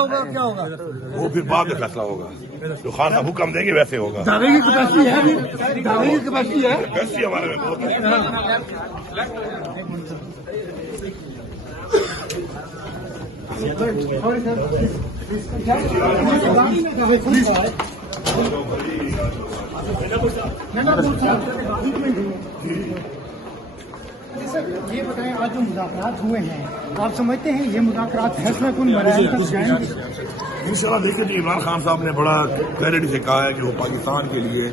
ہوگا کیا ہوگا وہ پھر بعد میں فیصلہ ہوگا. جو خان صاحب حکم دیں گے ویسے ہوگا. دعوے کی کیپیسٹی ہے دعوے کی کیپیسٹی ہے کیپیسٹی ہمارے میں بہت ہے. سر یہ بتائیں آج جو مذاکرات ہوئے ہیں آپ سمجھتے ہیں یہ مذاکرات فیصلہ کن مراحل تک جائیں گے؟ انشاءاللہ دیکھیں جی عمران خان صاحب نے بڑا کلیئرٹی سے کہا ہے کہ وہ پاکستان کے لیے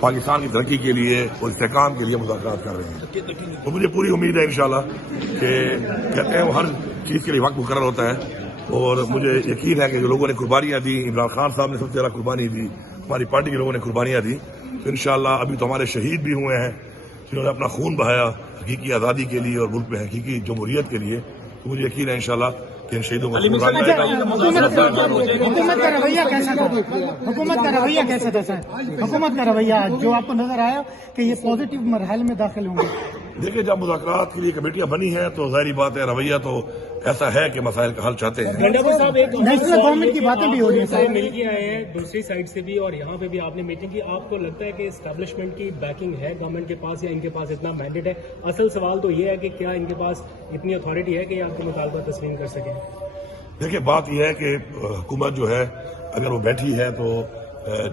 پاکستان کی ترقی کے لیے اور استحکام کے لیے مذاکرات کر رہے ہیں. تو مجھے پوری امید ہے انشاءاللہ کہ کہتے ہیں وہ ہر چیز کے لیے وقت مقرر ہوتا ہے اور مجھے یقین ہے کہ جو لوگوں نے قربانیاں دی عمران خان صاحب نے سب سے زیادہ قربانی دی ہماری پارٹی کے لوگوں نے قربانیاں دی تو انشاءاللہ ابھی تو ہمارے شہید بھی ہوئے ہیں جنہوں نے اپنا خون بہایا حقیقی آزادی کے لیے اور ملک میں حقیقی جمہوریت کے لیے تو مجھے یقین ہے انشاءاللہ کہ ان شہیدوں کو حکومت کا رویہ کیسا تھا حکومت کا رویہ جو آپ کو نظر آیا کہ یہ پازیٹیو مرحلے میں داخل ہوں گے؟ دیکھیں جب مذاکرات کے لیے کمیٹیاں بنی ہیں تو ظاہری بات ہے رویہ تو ایسا ہے کہ مسائل کا حل چاہتے ہیں. نیشنل گورنمنٹ کی باتیں بھی ہو رہی ہیں مل کے آئے ہیں دوسری سائڈ سے بھی اور یہاں پہ بھی آپ نے میٹنگ کی. آپ کو لگتا ہے کہ اسٹیبلشمنٹ کی بیکنگ ہے گورنمنٹ کے پاس یا ان کے پاس اتنا مینڈیٹ ہے؟ اصل سوال تو یہ ہے کہ کیا ان کے پاس اتنی اتھارٹی ہے کہ یہ آپ کے مطالبہ تسلیم کر سکیں؟ دیکھیں بات یہ ہے کہ حکومت جو ہے اگر وہ بیٹھی ہے تو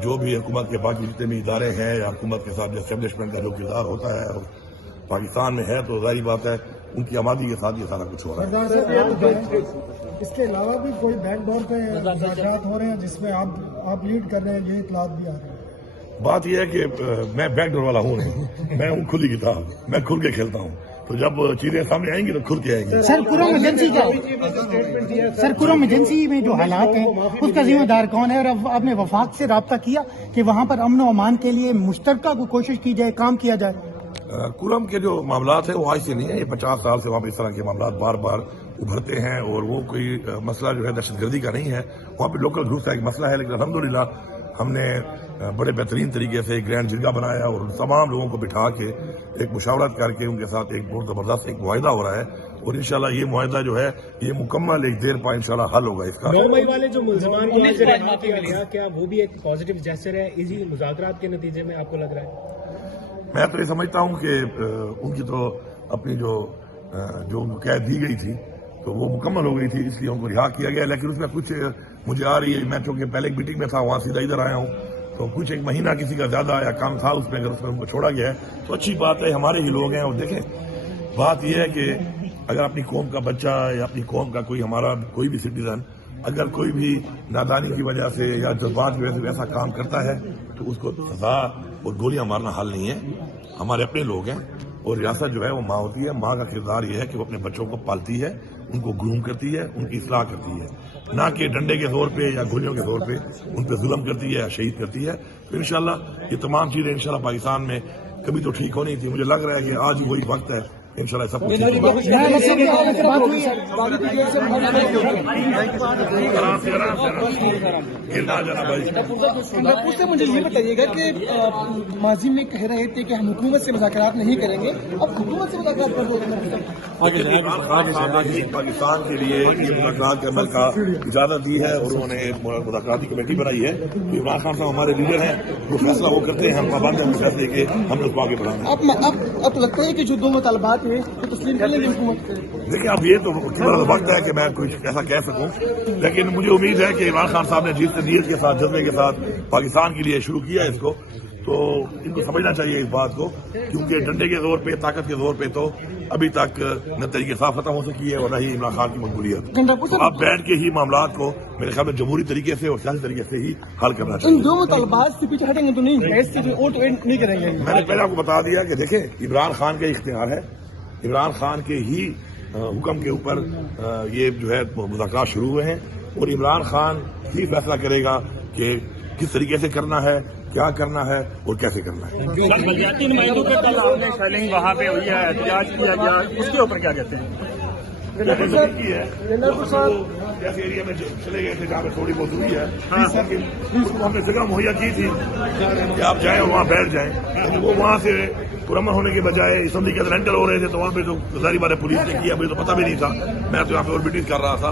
جو بھی حکومت کے باقی جتنے بھی ادارے ہیں یا حکومت کے ساتھ اسٹیبلشمنٹ کا جو کردار ہوتا ہے اور پاکستان میں ہے تو ظاہری بات ہے ان کی آمادی کے ساتھ یہ سارا کچھ ہو رہا ہے. اس کے علاوہ بھی کوئی بیک ڈور پہ مذاکرات ہو رہے ہیں جس میں آپ لیڈ کر رہے ہیں یہ اطلاعات بھی آ رہی ہیں؟ بات یہ ہے کہ میں بیک ڈور والا ہوں نہیں میں ہوں کھلی کتاب میں کھل کے کھیلتا ہوں تو جب چیزیں سامنے آئیں گی تو کھل کے آئیں گی. سر قرم ایجنسی میں جو حالات ہیں اس کا ذمہ دار کون ہے اور آپ نے وفاق سے رابطہ کیا کہ وہاں پر امن و امان کے لیے مشترکہ کو کوشش کی جائے کام کیا جائے؟ قرم کے جو معاملات ہیں وہ آج سے نہیں ہیں. یہ 50 سال سے وہاں پہ اس طرح کے معاملات بار بار ابھرتے ہیں اور وہ کوئی مسئلہ جو ہے دہشت گردی کا نہیں ہے. وہاں پہ لوکل گروپ کا ایک مسئلہ ہے لیکن الحمدللہ ہم نے بڑے بہترین طریقے سے ایک گرینڈ جرگہ بنایا اور تمام لوگوں کو بٹھا کے ایک مشاورت کر کے ان کے ساتھ ایک بہت زبردست ایک معاہدہ ہو رہا ہے اور انشاءاللہ یہ معاہدہ جو ہے یہ مکمل ایک دیر پا انشاءاللہ حل ہوگا اس کا. 9 مئی والے جو ملزمان کو آج رہا کیا گیا کیا وہ بھی ایک پازیٹیو جیسچر ہے اسی مذاکرات کے نتیجے میں آپ کو لگ رہا ہے؟ میں تو یہ سمجھتا ہوں کہ ان کی تو اپنی جو قید دی گئی تھی تو وہ مکمل ہو گئی تھی اس لیے ان کو رہا کیا گیا لیکن اس میں کچھ مجھے آ رہی ہے میں چونکہ پہلے ایک میٹنگ میں تھا وہاں سیدھا ادھر آیا ہوں تو کچھ ایک مہینہ کسی کا زیادہ یا کام تھا اس میں اگر اس میں ان کو چھوڑا گیا ہے تو اچھی بات ہے ہمارے ہی لوگ ہیں. اور دیکھیں بات یہ ہے کہ اگر اپنی قوم کا بچہ یا اپنی قوم کا کوئی ہمارا کوئی بھی سٹیزن اگر کوئی بھی نادانی کی وجہ سے یا جذبات کی وجہ سے ایسا کام کرتا ہے تو اس کو سزا اور گولیاں مارنا حل نہیں ہے. ہمارے اپنے لوگ ہیں اور ریاست جو ہے وہ ماں ہوتی ہے. ماں کا کردار یہ ہے کہ وہ اپنے بچوں کو پالتی ہے ان کو گروم کرتی ہے ان کی اصلاح کرتی ہے نہ کہ ڈنڈے کے طور پہ یا گولیوں کے طور پہ ان پہ ظلم کرتی ہے یا شہید کرتی ہے. تو انشاءاللہ یہ تمام چیزیں انشاءاللہ پاکستان میں کبھی تو ٹھیک ہونی تھی. مجھے لگ رہا ہے کہ آج وہی وقت ہے انشاءاللہ سب کچھ مجھے یہ بتائیے گا کہ ماضی میں کہہ رہے تھے کہ ہم حکومت سے مذاکرات نہیں کریں گے اب حکومت سے مذاکرات کر پاکستان کے لیے یہ مذاکرات کے عمل کا اجازت دی ہے اور انہوں نے ایک مذاکراتی کمیٹی بنائی ہے. عمران خان صاحب ہمارے لیڈر ہیں جو فیصلہ وہ کرتے ہیں ہم پابند ہیں فیصلے کے ہم لوگ کو آگے بڑھانا ہے. اب لگتا ہے کہ جو 2 مطالبات ہوئے تو تسلیم کر لیں گے حکومت؟ دیکھیں اب یہ تو وقت ہے کہ میں کچھ ایسا کہہ سکوں لیکن مجھے امید ہے کہ عمران خان صاحب نے جس نیت کے ساتھ جذبے کے ساتھ پاکستان کے لیے شروع کیا ہے اس کو تو ان کو سمجھنا چاہیے اس بات کو کیونکہ ڈنڈے کے زور پہ طاقت کے زور پہ تو ابھی تک نہ طریقے صاف ختم ہو سکی ہے اور نہ ہی عمران خان کی مقبولیت. اب بیٹھ کے ہی معاملات کو میرے خیال میں جمہوری طریقے سے اور سیاسی طریقے سے ہی حل کرنا چاہیے. ان 2 مطالبات سے پیچھے ہٹیں گے تو نہیں کریں گے. میں نے پہلے آپ کو بتا دیا کہ دیکھیں عمران خان کا اختیار ہے. عمران خان کے ہی حکم کے اوپر یہ جو ہے مذاکرات شروع ہوئے ہیں اور عمران خان ہی فیصلہ کرے گا کہ کس طریقے سے کرنا ہے کیا کرنا ہے اور کیسے کرنا ہے. بلدیاتی نمائندوں کے کل آپ نے شیلنگ وہاں پہ ہوئی ہے احتجاج کیا گیا اس کے اوپر کیا کہتے ہیں؟ جیسے ایریا میں چلے گئے تھے جہاں پہ تھوڑی بہت ہوئی ہے اس کو ہم نے جگہ مہیا کی تھی کہ آپ جائیں اور وہاں بیٹھ جائیں لیکن وہ وہاں سے پرامن ہونے کے بجائے اسمبلی کے اندر انٹر ہو رہے تھے تو وہاں پہ تو ظاہری بات ہے پولیس نے کیا مجھے تو پتہ بھی نہیں تھا. میں تو یہاں پہ اور میٹنگ کر رہا تھا